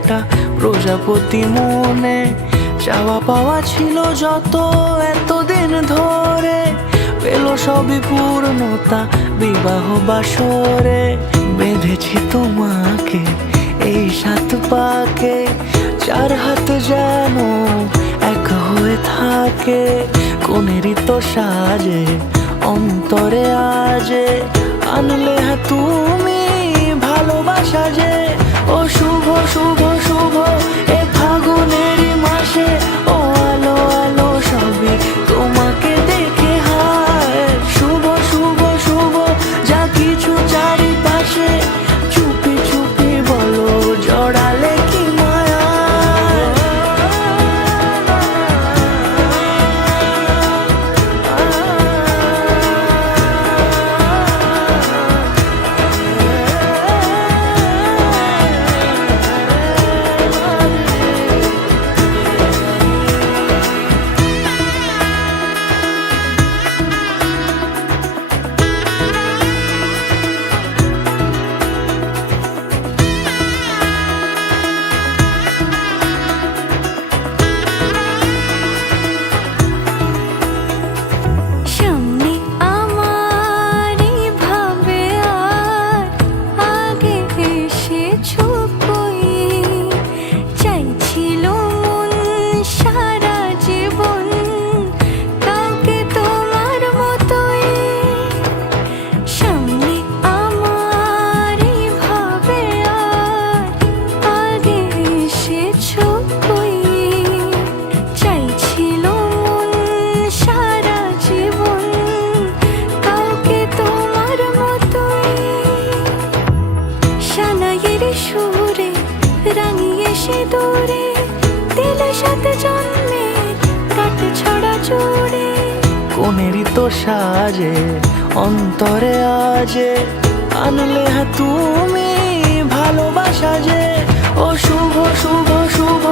ফোঁটা প্রজাপতি মনে। চাওয়া পাওয়া ছিল যত এতদিন ধরে, পেল সবই পূর্ণতা বিবাহ বাসরে। বেঁধেছি তোমাকে এই 7 পাকে, 4 হাত যেন এক হয়ে থাকে। কোনেরই তো সাজে অন্তরে আজে, আনলে তুমি ভালোবাসা যে। ও শুভ শুভ শুভ এ ফাগুনেরই মাসে, ও আলো আলো সবই তোমাকে দেখে হায়। শুভ শুভ শুভ যা কিছু চারিপাশে, চুপি চুপি বলো জড়ালে কি মায়া। সুরে রাঙিয়ে সে দূরে, দিলে 7 জন্মের কাট ছড়া জোড়ে। কোনেরই তো সাজে অন্তরে আজে, আনলে তুমি ভালোবাসা যে। ও শুভ শুভ শুভ